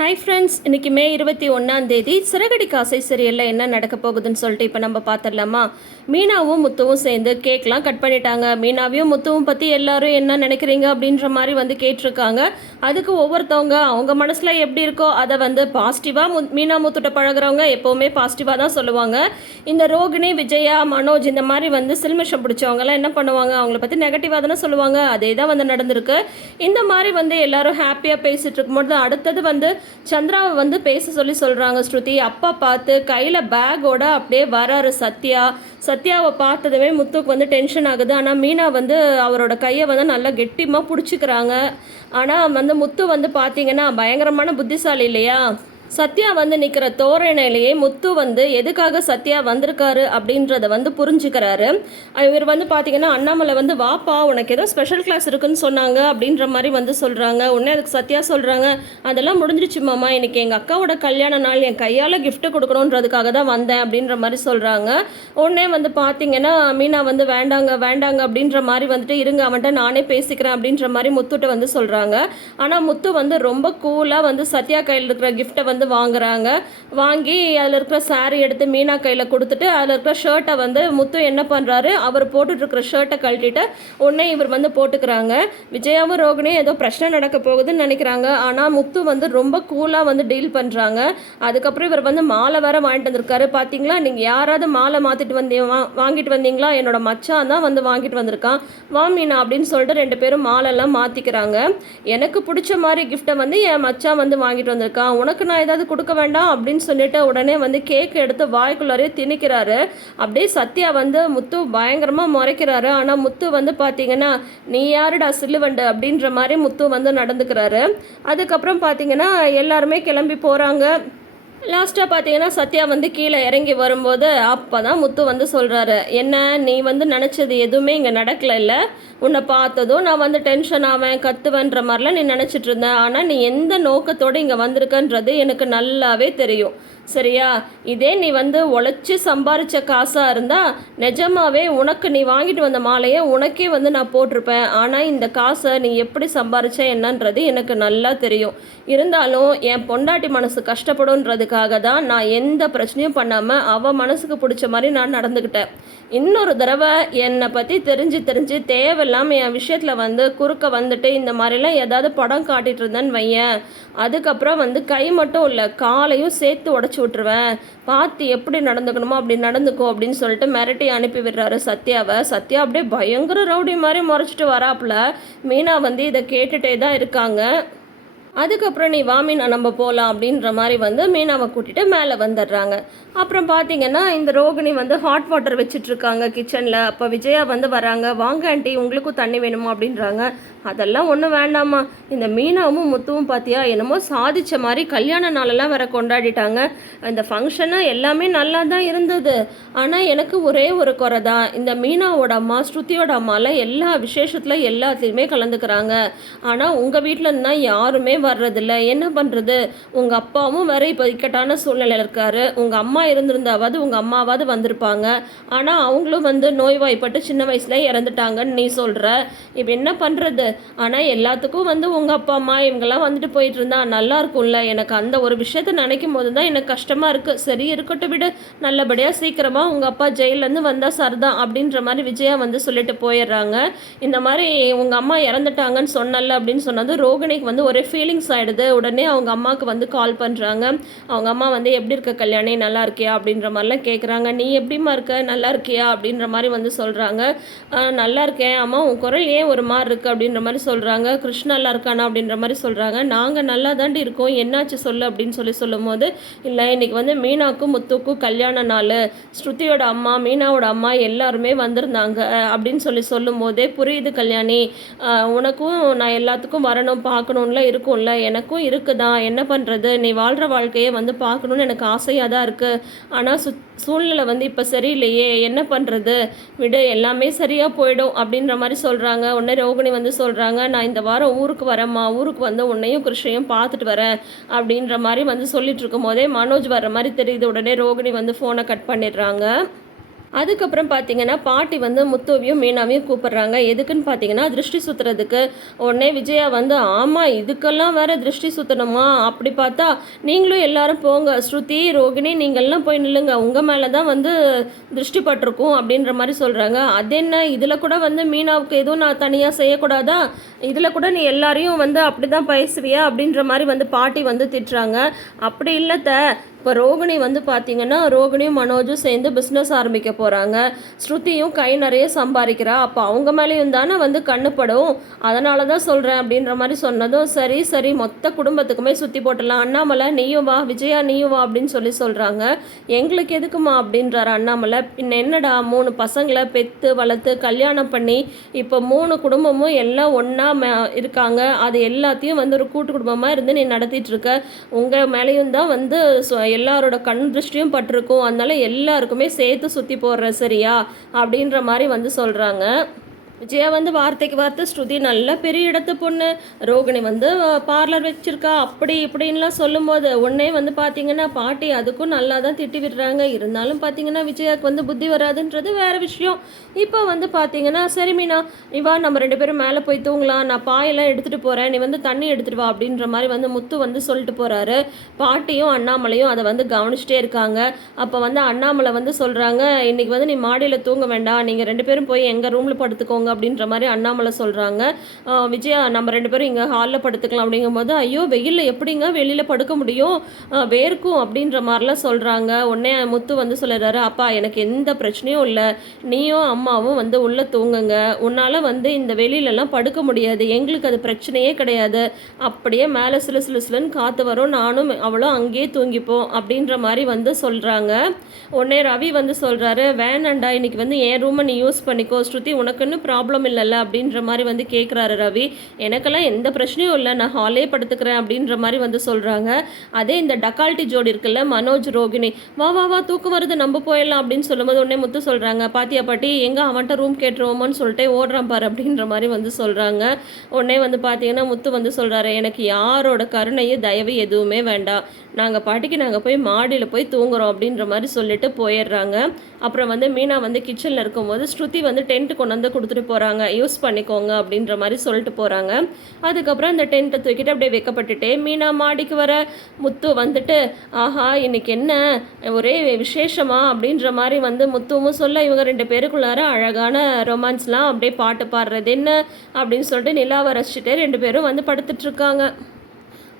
Hi friends இன்னைக்கு மே இருபத்தி ஒன்றாந்தேதி சிறகடி காசை சீரியலில் என்ன நடக்க போகுதுன்னு சொல்லிட்டு இப்போ நம்ம பார்த்துடலாமா? மீனாவும் முத்துவும் சேர்ந்து கேக்லாம் கட் பண்ணிட்டாங்க. மீனாவையும் முத்துவும் பற்றி எல்லாரும் என்ன நினைக்கிறீங்க அப்படின்ற மாதிரி வந்து கேட்டிருக்காங்க. அதுக்கு ஒவ்வொருத்தவங்க அவங்க மனசில் எப்படி இருக்கோ அதை வந்து பாசிட்டிவாக மு மீனா முத்துட்ட பழகுறவங்க எப்போவுமே பாசிட்டிவாக தான் சொல்லுவாங்க. இந்த ரோகிணி விஜயா மனோஜ் இந்த மாதிரி வந்து சில்மிஷம் பிடிச்சவங்கலாம் என்ன பண்ணுவாங்க? அவங்கள பற்றி நெகட்டிவாக தானே சொல்லுவாங்க. அதே தான் வந்து நடந்திருக்கு. இந்த மாதிரி வந்து எல்லாரும் ஹாப்பியாக பேசிகிட்டு இருக்கும்போது அடுத்தது வந்து சந்திராவை வந்து பேச சொல்லி சொல்கிறாங்க ஸ்ருதி. அப்பா பார்த்து கையில் பேக்கோட அப்படியே வராரு சத்யா. சத்யாவை பார்த்ததுமே முத்துக்கு வந்து டென்ஷன் ஆகுது. ஆனால் மீனா வந்து அவரோட கையை வந்து நல்லா கெட்டியமாக பிடிச்சிக்கிறாங்க. ஆனால் வந்து முத்து வந்து பார்த்தீங்கன்னா பயங்கரமான புத்திசாலி இல்லையா? சத்யா வந்து நிற்கிற தோரணையிலேயே முத்து வந்து எதுக்காக சத்யா வந்திருக்காரு அப்படின்றத வந்து புரிஞ்சுக்கிறாரு. இவர் வந்து பார்த்தீங்கன்னா அண்ணாமலை வந்து வாப்பா உனக்கு ஏதோ ஸ்பெஷல் கிளாஸ் இருக்குன்னு சொன்னாங்க அப்படின்ற மாதிரி வந்து சொல்கிறாங்க உடனே அதுக்கு சத்யா சொல்கிறாங்க அதெல்லாம் முடிஞ்சிச்சு மாமா இன்னைக்கு எங்கள் அக்காவோட கல்யாண நாள் என் கையால் கிஃப்ட்டு கொடுக்கணுன்றதுக்காக தான் வந்தேன் அப்படின்ற மாதிரி சொல்கிறாங்க உடனே வந்து பார்த்தீங்கன்னா மீனா வந்து வேண்டாங்க வேண்டாங்க அப்படின்ற மாதிரி வந்துட்டு இருங்க அவன்கிட்ட நானே பேசிக்கிறேன் அப்படின்ற மாதிரி முத்துட்ட வந்து சொல்கிறாங்க ஆனால் முத்து வந்து ரொம்ப கூலாக வந்து சத்யா கையில் இருக்கிற கிஃப்ட்டை வந்து வாங்குறாங்க. வாங்கி அதில் இருக்கிற saree எடுத்து மீனா கையில் கொடுத்துட்டு அதில் இருக்கிற ஷர்ட்டை வந்து முத்து என்ன பண்ணுறாரு அவர் போட்டுட்டு இருக்கிற ஷர்ட்டை கழட்டிட்டு உடனே இவர் வந்து போட்டுக்கிறாங்க. விஜயாவும் ரோகிணியும் ஏதோ பிரச்சனை நடக்க போகுதுன்னு நினைக்கிறாங்க. ஆனால் முத்து வந்து ரொம்ப கூலாக வந்து டீல் பண்ணுறாங்க அதுக்கப்புறம் இவர் வந்து மாலை வேற வாங்கிட்டு வந்திருக்காரு. பார்த்தீங்களா நீங்கள் யாராவது மாலை மாற்றிட்டு வந்தீங்க வா வாங்கிட்டு வந்தீங்களா? என்னோட மச்சான் தான் வந்து வாங்கிட்டு வந்திருக்கான். வா மீனா அப்படின்னு சொல்லிட்டு ரெண்டு பேரும் மாலெல்லாம் மாற்றிக்கிறாங்க எனக்கு பிடிச்ச மாதிரி கிஃப்ட்டை வந்து என் மச்சான் வந்து வாங்கிட்டு வந்திருக்கான். உனக்கு நான் ஏதாவது கொடுக்க வேண்டாம் அப்படின்னு சொல்லிட்டு உடனே வந்து கேக் எடுத்து வாய்க்குள்ளாரே திணிக்கிறாரு. அப்படியே சத்யா வந்து முத்து பயங்கரமாக முறைக்கிறாரு. ஆனால் முத்து வந்து பார்த்தீங்கன்னா நீ யாருடா சில்லுவண்டு? அப்படின்ற மாதிரி முத்து வந்து நடந்துக்கிறாரு. அதுக்கப்புறம் பார்த்தீங்கன்னா எல்லாருமே கிளம்பி போகிறாங்க லாஸ்ட்டாக பார்த்தீங்கன்னா சத்யா வந்து கீழே இறங்கி வரும்போது அப்போ தான் முத்து வந்து சொல்கிறாரு என்ன நீ வந்து நினச்சது எதுவுமே இங்கே நடக்கல இல்லை? உன்னை பார்த்ததும் நான் வந்து டென்ஷன் ஆவேன் கத்துவேன்ற மாதிரிலாம் நீ நினச்சிட்டு இருந்தேன் ஆனால் நீ எந்த நோக்கத்தோடு இங்கே வந்திருக்கன்றது எனக்கு நல்லாவே தெரியும். சரியா? இதே நீ வந்து உழைச்சி சம்பாரித்த காசாக இருந்தால் நிஜமாவே உனக்கு நீ வாங்கிட்டு வந்த மாலையை உனக்கே வந்து நான் போட்டிருப்பேன். ஆனால் இந்த காசை நீ எப்படி சம்பாரிச்ச என்னன்றது எனக்கு நல்லா தெரியும். இருந்தாலும் என் பொண்டாட்டி மனசு கஷ்டப்படுன்றதுக்காக தான் நான் எந்த பிரச்சனையும் பண்ணாமல் அவள் மனசுக்கு பிடிச்ச மாதிரி நான் நடந்துக்கிட்டேன் இன்னொரு தடவை என்னை பற்றி தெரிஞ்சு தெரிஞ்சு தேவையில்லாமல் என் விஷயத்தில் வந்து குறுக்க வந்துட்டு இந்த மாதிரிலாம் ஏதாவது படம் காட்டிட்டு இருந்தேன்னு வையேன். அதுக்கப்புறம் வந்து கை மட்டும் இல்லை காலையும் சேர்த்து உடச்சி விட்ருவேன் பார்த்து எப்படி நடந்துக்கணுமோ அப்படி நடந்துக்கோ அப்படின்னு சொல்லிட்டு மிரட்டி அனுப்பி விடுறாரு சத்யாவை. சத்யா அப்படியே பயங்கர ரவுடி மாதிரி முறைச்சிட்டு வராப்புல. மீனா வந்து இதை கேட்டுகிட்டே தான் இருக்காங்க. அதுக்கப்புறம் நீ வா மீனா நம்ம போகலாம் அப்படின்ற மாதிரி வந்து மீனாவை கூட்டிகிட்டு மேலே வந்துடுறாங்க. அப்புறம் பார்த்தீங்கன்னா இந்த ரோகிணி வந்து ஹாட் வாட்டர் வச்சுட்ருக்காங்க கிச்சனில் அப்போ விஜயா வந்து வராங்க வாங்க ஆண்டி உங்களுக்கும் தண்ணி வேணுமா? அப்படின்றாங்க. அதெல்லாம் ஒன்றும் வேண்டாமா இந்த மீனாவும் முத்துவும் பார்த்தியா என்னமோ சாதித்த மாதிரி கல்யாண நாளெல்லாம் வேற கொண்டாடிட்டாங்க. இந்த ஃபங்க்ஷனு எல்லாமே நல்லா தான் இருந்தது. ஆனால் எனக்கு ஒரே ஒரு குறை தான். இந்த மீனாவோட அம்மா ஸ்ருதியோட அம்மாலாம் எல்லா விசேஷத்தில் எல்லாத்துலேயுமே கலந்துக்கிறாங்க. ஆனால் உங்கள் வீட்டில் இருந்தால் யாருமே வர்றதில்ல. என்ன பண்ணுறது உங்கள் அப்பாவும் வேற இப்போ இக்கட்டான சூழ்நிலையில் இருக்காரு. உங்கள் அம்மா இருந்திருந்தாவது உங்கள் அம்மாவாவது வந்திருப்பாங்க. ஆனால் அவங்களும் வந்து நோய்வாய்ப்பட்டு சின்ன வயசுலேயே இறந்துட்டாங்கன்னு நீ சொல்கிற இப்போ என்ன பண்ணுறது ஆனால் எல்லாத்துக்கும் வந்து உங்கள் அப்பா அம்மா இவங்கெல்லாம் வந்துட்டு போயிட்டு இருந்தா நல்லா இருக்கும்ல எனக்கு அந்த ஒரு விஷயத்த நினைக்கும் போது தான் எனக்கு கஷ்டமாக இருக்குது சரி இருக்கட்டும் விட. நல்லபடியாக சீக்கிரமாக உங்கள் அப்பா ஜெயிலேருந்து வந்தால் சரிதான் அப்படின்ற மாதிரி விஜயா வந்து சொல்லிட்டு போயிடுறாங்க. இந்த மாதிரி உங்கள் அம்மா இறந்துட்டாங்கன்னு சொன்னல அப்படின்னு சொன்னது ரோகிணிக்கு வந்து ஒரே ஃபீலிங்ஸ் ஆகிடுது உடனே அவங்க அம்மாவுக்கு வந்து கால் பண்ணுறாங்க அவங்க அம்மா வந்து எப்படி இருக்க கல்யாணி? நல்லா இருக்கியா? அப்படின்ற மாதிரிலாம் கேட்குறாங்க நீ எப்படிம்மா இருக்க? நல்லா இருக்கியா? அப்படின்ற மாதிரி வந்து சொல்கிறாங்க நல்லா இருக்கேன். அம்மா உன் குரல் ஏன் ஒரு மாதிரி இருக்குது அப்படின்ற மாதிரி சொல்கிறாங்க கிருஷ்ணா நல்லா இருக்கானா அப்படின்ற மாதிரி சொல்கிறாங்க நாங்கள் நல்லா தாண்டி இருக்கோம். என்னாச்சு சொல்லு அப்படின்னு சொல்லி சொல்லும் போது இல்லை இன்னைக்கு வந்து மீனாக்கும் முத்துக்கும் கல்யாண நாள். ஸ்ருதியோட அம்மா மீனாவோட அம்மா எல்லாருமே வந்திருந்தாங்க அப்படின்னு சொல்லி சொல்லும் போதே புரியுது கல்யாணி. உனக்கும் நான் எல்லாத்துக்கும் வரணும் பார்க்கணும்ல இருக்கும்ல. எனக்கும் இருக்குதான் என்ன பண்ணுறது நீ வாழ்கிற வாழ்க்கையை வந்து பார்க்கணுன்னு எனக்கு ஆசையாக தான் இருக்குது ஆனால் சு சூழ்நிலை வந்து இப்போ சரியில்லையே. என்ன பண்ணுறது விடு எல்லாமே சரியாக போயிடும் அப்படின்ற மாதிரி சொல்கிறாங்க உடனே ரோகிணி வந்து சொல்கிறாங்க நான் இந்த வாரம் ஊருக்கு வரேம்மா ஊருக்கு வந்து உன்னையும் கிருஷ்ணையும் பார்த்துட்டு வரேன் அப்படின்ற மாதிரி வந்து சொல்லிட்டு இருக்கும் போதே மனோஜ் வர்ற மாதிரி தெரியுது. உடனே ரோகிணி வந்து ஃபோனை கட் பண்ணிடுறாங்க. அதுக்கப்புறம் பார்த்தீங்கன்னா பாட்டி வந்து முத்துவையும் மீனாவையும் கூப்பிடுறாங்க. எதுக்குன்னு பார்த்தீங்கன்னா திருஷ்டி சுற்றுறதுக்கு உடனே விஜயா வந்து ஆமாம் இதுக்கெல்லாம் வேற திருஷ்டி சுற்றணுமா அப்படி பார்த்தா நீங்களும் எல்லாரும் போங்க. ஸ்ருதி ரோகிணி நீங்கள்லாம் போய் நில்லுங்க. உங்கள் மேலே தான் வந்து திருஷ்டி பட்டிருக்கும் அப்படின்ற மாதிரி சொல்கிறாங்க அது என்ன? இதில் கூட வந்து மீனாவுக்கு எதுவும் நான் தனியாக செய்யக்கூடாதா? இதில் கூட நீ எல்லாரையும் வந்து அப்படி தான் பேசுவியா? அப்படின்ற மாதிரி வந்து பாட்டி வந்து திட்டுறாங்க. அப்படி இல்லைத்த இப்போ ரோகிணி வந்து பார்த்தீங்கன்னா ரோகிணியும் மனோஜும் சேர்ந்து பிஸ்னஸ் ஆரம்பிக்க போகிறாங்க ஸ்ருதியும் கை நிறைய சம்பாதிக்கிறா. அப்போ அவங்க மேலேயும் தானே வந்து கண்ணுப்படும் அதனால தான் சொல்கிறேன் அப்படின்ற மாதிரி சொன்னதும் சரி சரி மொத்த குடும்பத்துக்குமே சுற்றி போட்டுடலாம். அண்ணாமலை நீயும் வா விஜயா நீயும் வா அப்படின்னு சொல்லி சொல்கிறாங்க எங்களுக்கு எதுக்குமா அப்படின்றாரு அண்ணாமலை. பின்ன என்னடா மூணு பசங்களை பெற்று வளர்த்து கல்யாணம் பண்ணி இப்போ மூணு குடும்பமும் எல்லாம் ஒன்றா இருக்காங்க. அது எல்லாத்தையும் வந்து ஒரு கூட்டு குடும்பமாக இருந்து நீ நடத்திட்டு இருக்க. உங்கள் மேலேயும் தான் வந்து எல்லாரோட கண் திருஷ்டியும் பட்டிருக்கும். அதனால எல்லாருக்குமே சேர்த்து சுற்றி போடுற சரியா? அப்படின்ற மாதிரி வந்து சொல்கிறாங்க விஜயா வந்து வார்த்தைக்கு வார்த்தை ஸ்ருதி நல்ல பெரிய இடத்து பொண்ணு. ரோகிணி வந்து பார்லர் வச்சுருக்கா. அப்படி இப்படின்லாம் சொல்லும்போது உடனே வந்து பார்த்தீங்கன்னா பாட்டி அதுக்கும் நல்லா தான் திட்டி விடுறாங்க. இருந்தாலும் பார்த்தீங்கன்னா விஜயாவுக்கு வந்து புத்தி வராதுன்றது வேறு விஷயம். இப்போ வந்து பார்த்தீங்கன்னா சரி மீனா நீ வா நம்ம ரெண்டு பேரும் மேலே போய் தூங்கலாம். நான் பாயெல்லாம் எடுத்துகிட்டு போகிறேன் நீ வந்து தண்ணி எடுத்துகிட்டு வா அப்படின்ற மாதிரி வந்து முத்து வந்து சொல்லிட்டு போகிறாரு பாட்டியும் அண்ணாமலையும் அதை வந்து கவனிச்சிட்டே இருக்காங்க. அப்போ வந்து அண்ணாமலை வந்து சொல்கிறாங்க இன்னைக்கு வந்து நீ மாடியில் தூங்க வேண்டாம். நீங்கள் ரெண்டு பேரும் போய் எங்கள் ரூமில் படுத்துக்கோங்க. அப்படின்ற மாதிரி அண்ணாமலை சொல்கிறாங்க விஜயா நம்ம ரெண்டு பேரும் இங்கே ஹாலில் படுத்துக்கலாம் அப்படிங்கும்போது ஐயோ வெயிலில் எப்படிங்க வெளியில் படுக்க முடியும்? வேர்க்கும் அப்படின்ற மாதிரிலாம் சொல்கிறாங்க உடனே முத்து வந்து சொல்லிடுறாரு அப்பா எனக்கு எந்த பிரச்சனையும் இல்லை. நீயும் அம்மாவும் வந்து உள்ளே தூங்குங்க. உன்னால் வந்து இந்த வெளியிலலாம் படுக்க முடியாது. எங்களுக்கு அது பிரச்சனையே கிடையாது. அப்படியே மேலே சிலு சிலு சிலுன்னு காற்று வரும். நானும் அவளும் அங்கேயே தூங்கிப்போம் அப்படின்ற மாதிரி வந்து சொல்கிறாங்க உடனே ரவி வந்து சொல்கிறாரு வேணாண்டா இன்னைக்கு வந்து என் ரூமை நீ யூஸ் பண்ணிக்கோ. ஸ்ருதி உனக்குன்னு ப்ராப்ளம் இல்லைல்ல அப்படின்ற மாதிரி வந்து கேட்குறாரு ரவி. எனக்கெல்லாம் எந்த பிரச்சனையும் இல்லை. நான் ஹாலே படுத்துக்கிறேன் அப்படின்ற மாதிரி வந்து சொல்கிறாங்க அதே இந்த டக்கால்டி ஜோடி இருக்குல்ல மனோஜ் ரோகிணி. வா வா வா தூக்கம் வருது நம்ம போயிடலாம் அப்படின்னு சொல்லும்போது உடனே முத்து சொல்கிறாங்க பாத்தியா பாட்டி எங்கே அவன்கிட்ட ரூம் கேட்டுருவோமோன்னு சொல்லிட்டு ஓடுறான் பாரு அப்படின்ற மாதிரி வந்து சொல்கிறாங்க உடனே வந்து பார்த்தீங்கன்னா முத்து வந்து சொல்கிறாரு எனக்கு யாரோட கருணையை தயவு எதுவுமே வேண்டாம். நாங்கள் பாட்டிக்கு நாங்கள் போய் மாடியில் போய் தூங்குறோம் அப்படின்ற மாதிரி சொல்லிட்டு போயிடுறாங்க. அப்புறம் வந்து மீனா வந்து கிச்சனில் இருக்கும்போது ஸ்ருதி வந்து டென்ட் கொண்டு வந்து கொடுத்துட்டு போகிறாங்க யூஸ் பண்ணிக்கோங்க அப்படின்ற மாதிரி சொல்லிட்டு போகிறாங்க அதுக்கப்புறம் அந்த டென்ட்டை தூக்கிட்டு அப்படியே வைக்கப்பட்டுட்டே மீனா மாடிக்கு வர முத்து வந்துட்டு ஆஹா இன்னைக்கு என்ன? ஒரே விசேஷமா? அப்படின்ற மாதிரி வந்து முத்துவும் சொல்ல இவங்க ரெண்டு பேருக்குள்ளார அழகான ரொமான்ஸ்லாம் அப்படியே பாட்டு பாடுறது என்ன? அப்படின்னு சொல்லிட்டு நிலாவை ரசிச்சுட்டே ரெண்டு பேரும் வந்து படுத்துட்ருக்காங்க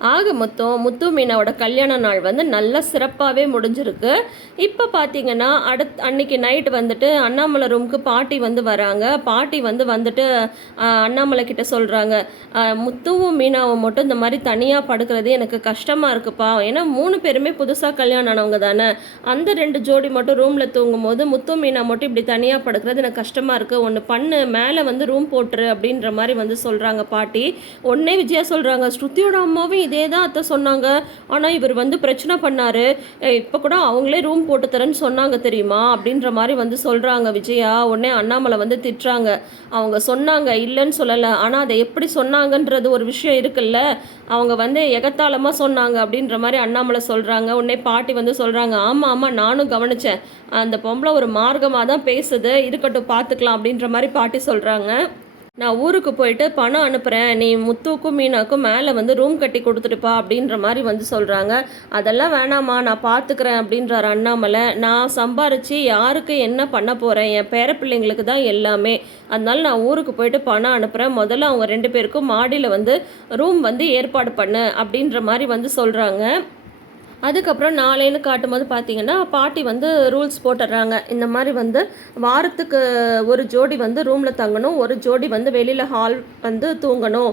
ஆக மொத்தம் முத்து மீனாவோட கல்யாண நாள் வந்து நல்லா சிறப்பாகவே முடிஞ்சிருக்கு. இப்போ பார்த்தீங்கன்னா அடுத் அன்னைக்கு நைட் வந்துட்டு அண்ணாமலை ரூமுக்கு பாட்டி வந்து வராங்க. பாட்டி வந்து வந்துட்டு அண்ணாமலை கிட்ட சொல்கிறாங்க முத்துவும் மீனாவும் மட்டும் இந்த மாதிரி தனியாக படுக்கிறது எனக்கு கஷ்டமாக இருக்குப்பா. ஏன்னா மூணு பேருமே புதுசாக கல்யாணம் ஆனவங்க தானே. அந்த ரெண்டு ஜோடி மட்டும் ரூமில் தூங்கும் போது முத்து மீனா மட்டும் இப்படி தனியாக படுக்கிறது எனக்கு கஷ்டமாக இருக்குது ஒன்று பண்ணு மேலே வந்து ரூம் போட்டுரு அப்படின்ற மாதிரி வந்து சொல்கிறாங்க பாட்டி. உடனே விஜயா சொல்கிறாங்க ஸ்ருதியோட அம்மாவும் இதே தான் அத்தை சொன்னாங்க. ஆனால் இவர் வந்து பிரச்சனை பண்ணார். இப்போ கூட அவங்களே ரூம் போட்டு தரேன்னு சொன்னாங்க தெரியுமா? அப்படின்ற மாதிரி வந்து சொல்கிறாங்க விஜயா. உடனே அண்ணாமலை வந்து திட்டுறாங்க. அவங்க சொன்னாங்க இல்லைன்னு சொல்லலை. ஆனால் அதை எப்படி சொன்னாங்கன்றது ஒரு விஷயம் இருக்குல்ல. அவங்க வந்து எகத்தாளமாக சொன்னாங்க அப்படின்ற மாதிரி அண்ணாமலை சொல்கிறாங்க உடனே பாட்டி வந்து சொல்கிறாங்க ஆமாம் ஆமாம் நானும் கவனித்தேன் அந்த பொம்பளை ஒரு மார்க்கமாக தான் பேசுது. இருக்கட்டும் பார்த்துக்கலாம் அப்படின்ற மாதிரி பாட்டி சொல்கிறாங்க நான் ஊருக்கு போயிட்டு பணம் அனுப்புகிறேன் நீ முத்துக்கும் மீனாக்கும் மேலே வந்து ரூம் கட்டி கொடுத்துட்டுப்பா அப்படின்ற மாதிரி வந்து சொல்கிறாங்க அதெல்லாம் வேணாம்மா நான் பார்த்துக்கிறேன் அப்படின்றார் அண்ணாமலை. நான் சம்பாரித்து யாருக்கு என்ன பண்ண போகிறேன் என் பேர பிள்ளைங்களுக்கு தான் எல்லாமே. அதனால நான் ஊருக்கு போயிட்டு பணம் அனுப்புகிறேன் முதல்ல அவங்க ரெண்டு பேருக்கும் மாடியில் வந்து ரூம் வந்து ஏற்பாடு பண்ணு அப்படின்ற மாதிரி வந்து சொல்கிறாங்க அதுக்கப்புறம் நாளைன்னு காட்டும்போது பார்த்தீங்கன்னா பாட்டி வந்து ரூல்ஸ் போட்டுடுறாங்க. இந்த மாதிரி வந்து வாரத்துக்கு ஒரு ஜோடி வந்து ரூமில் தங்கணும். ஒரு ஜோடி வந்து வெளியில் ஹால் வந்து தூங்கணும்.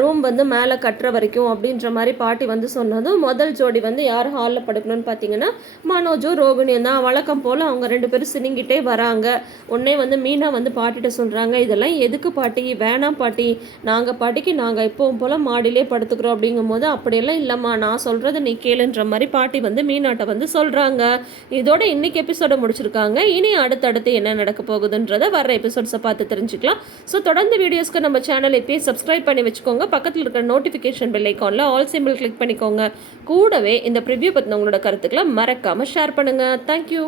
ரூம் வந்து மேலே கட்டுற வரைக்கும் அப்படின்ற மாதிரி பாட்டி வந்து சொன்னதும் முதல் ஜோடி வந்து யார் ஹாலில் படுக்கணும்னு பார்த்தீங்கன்னா மனோஜும் ரோகிணியும் தான். வழக்கம் போல் அவங்க ரெண்டு பேரும் சினிங்கிட்டே வராங்க. உடனே வந்து மீனா வந்து பாட்டிகிட்ட சொல்கிறாங்க இதெல்லாம் எதுக்கு பாட்டி? வேணாம் பாட்டி. நாங்கள் பாட்டிக்கு நாங்கள் எப்பவும் போல் மாடியிலே படுத்துக்கிறோம். அப்படிங்கும்போது அப்படியெல்லாம் இல்லைம்மா. நான் சொல்கிறத நீ கேளுன்ற மாதிரி பாட்டி வந்து மீனாட்டை வந்து சொல்கிறாங்க இதோட இன்னைக்கு எபிசோடை முடிச்சிருக்காங்க. இனி அடுத்தடுத்து என்ன நடக்க போகுதுன்றதை வர எபிசோட்ஸை பார்த்து தெரிஞ்சுக்கலாம். ஸோ தொடர்ந்து வீடியோஸ்க்கு நம்ம சேனல் இப்போயே சப்ஸ்கிரைப் பண்ணி வச்சுக்கோங்க. பக்கத்தில் இருக்கிற நோட்டிஃபிகேஷன் பெல் ஐக்கானில் ஆல் சிம்பிள் கிளிக் பண்ணிக்கோங்க. கூடவே இந்த ப்ரிவ்யூ பற்றின உங்களோட கருத்துக்களை மறக்காமல் ஷேர் பண்ணுங்கள் தேங்க்யூ